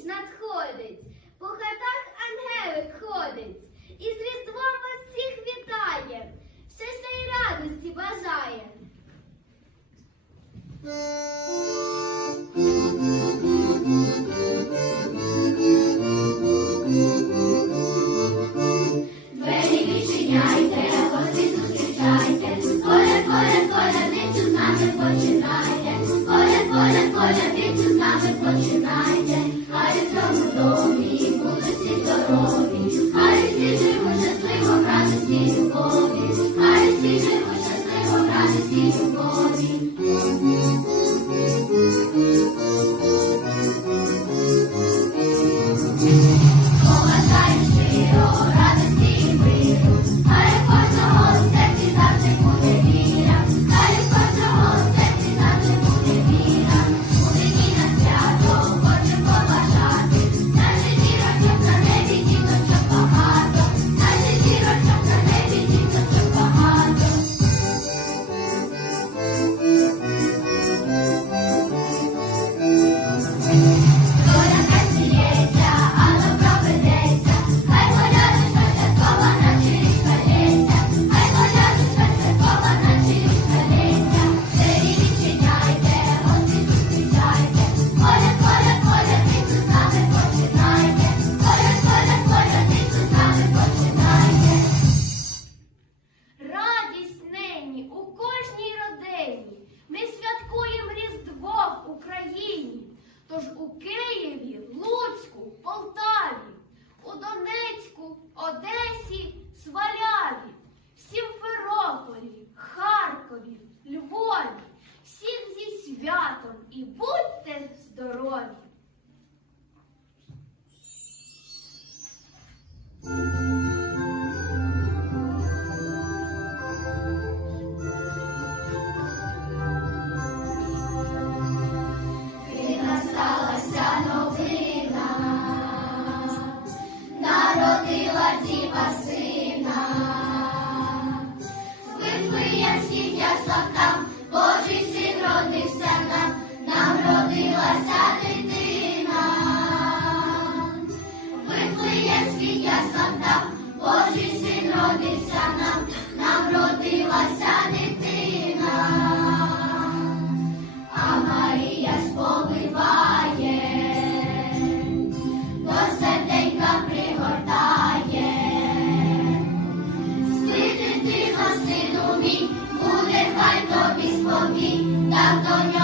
ніч надходить, по хатах ангелик ходить, і з різдвом вас всіх вітає, все щастя й радості бажає. Двері відчиняйте, гості зустрічайте, коля, коля, коля, нічу з починайте, коля, коля, коля, нічу з нами починайте. Thank you. і будьте здорові! Сина, з Вифлеємських яслав там Божий Божий син родився нам, нам дитина, а Марія сповиває, до серденька пригортає, спити тихо, сину мій, буде хай тобі спокій, так доня.